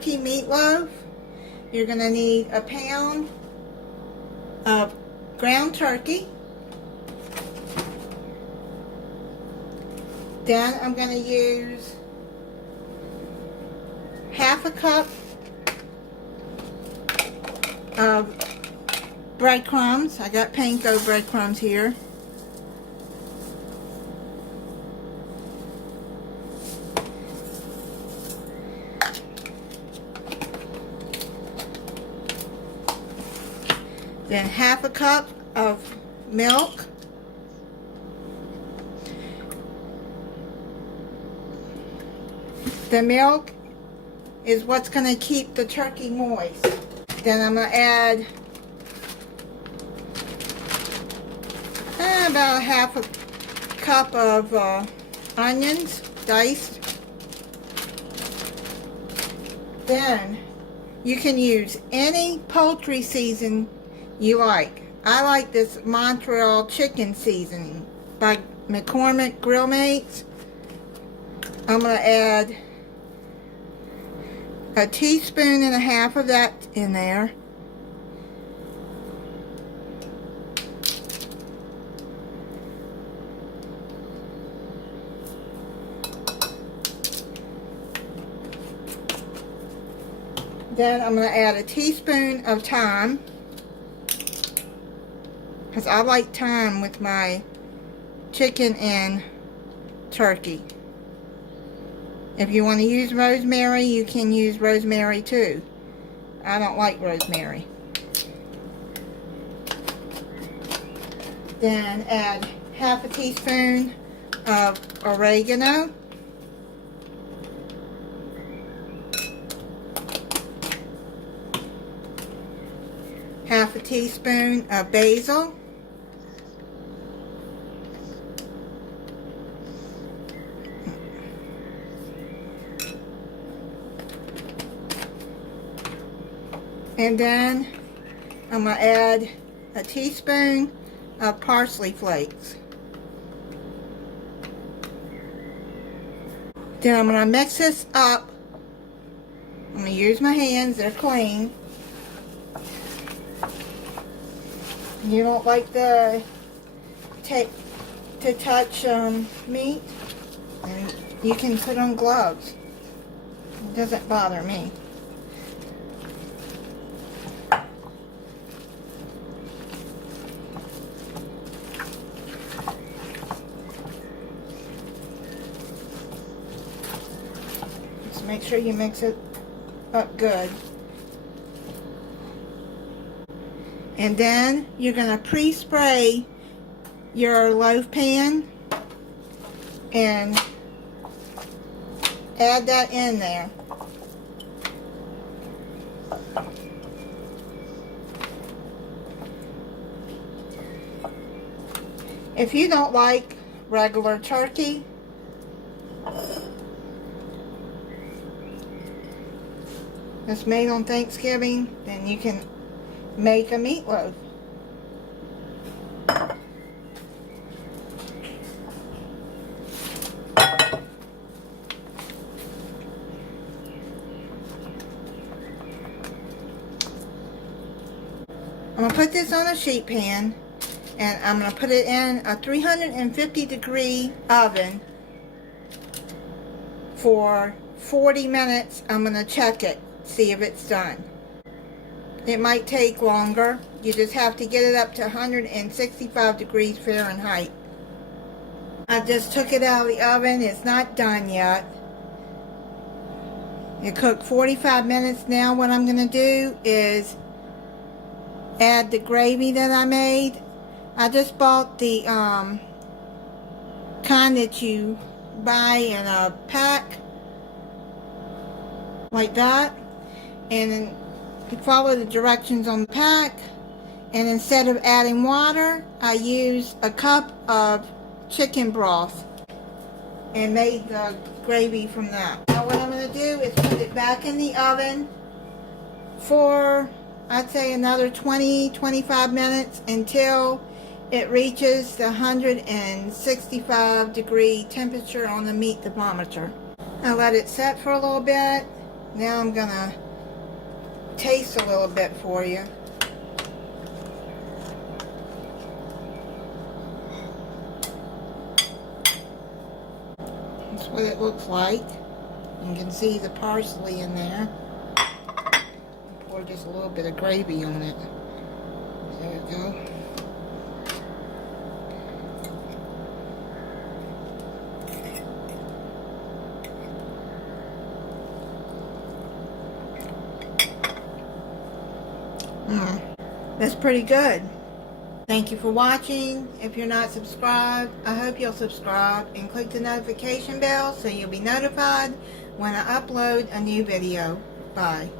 turkey meatloaf, you're going to need a pound of ground turkey. Then I'm going to use half a cup of breadcrumbs. I got panko breadcrumbs here. Then half a cup of milk. The milk is what's going to keep the turkey moist. Then I'm going to add about half a cup of onions, diced. Then you can use any poultry season you like. I like this Montreal chicken seasoning by McCormick Grill Mates. I'm going to add a teaspoon and a half of that in there. Then I'm going to add a teaspoon of thyme, because I like thyme with my chicken and turkey. If you want to use rosemary, you can use rosemary too. I don't like rosemary. Then add half a teaspoon of oregano. Half a teaspoon of basil. And then I'm going to add a teaspoon of parsley flakes. Then I'm going to mix this up. I'm going to use my hands, they're clean. You don't like to touch meat, and you can put on gloves. It doesn't bother me. Just make sure you mix it up good. And then you're going to pre-spray your loaf pan and add that in there. If you don't like regular turkey, that's made on Thanksgiving, then you can make a meatloaf. I'm going to put this on a sheet pan, and I'm going to put it in a 350-degree oven for 40 minutes. I'm going to check it, see if it's done. It might take longer. You just have to get it up to 165 degrees Fahrenheit. I just took it out of the oven. It's not done yet. It cooked 45 minutes. Now what I'm going to do is add the gravy that I made. I just bought the kind that you buy in a pack, like that. And then you follow the directions on the pack, and instead of adding water, I used a cup of chicken broth and made the gravy from that. Now what I'm going to do is put it back in the oven for, I'd say, another 20-25 minutes until it reaches the 165 degree temperature on the meat thermometer. I let it set for a little bit, Now I'm gonna taste a little bit for you. That's what it looks like. You can see the parsley in there. Pour just a little bit of gravy on it. There we go. That's pretty good. Thank you for watching. If you're not subscribed, I hope you'll subscribe and click the notification bell so you'll be notified when I upload a new video. Bye.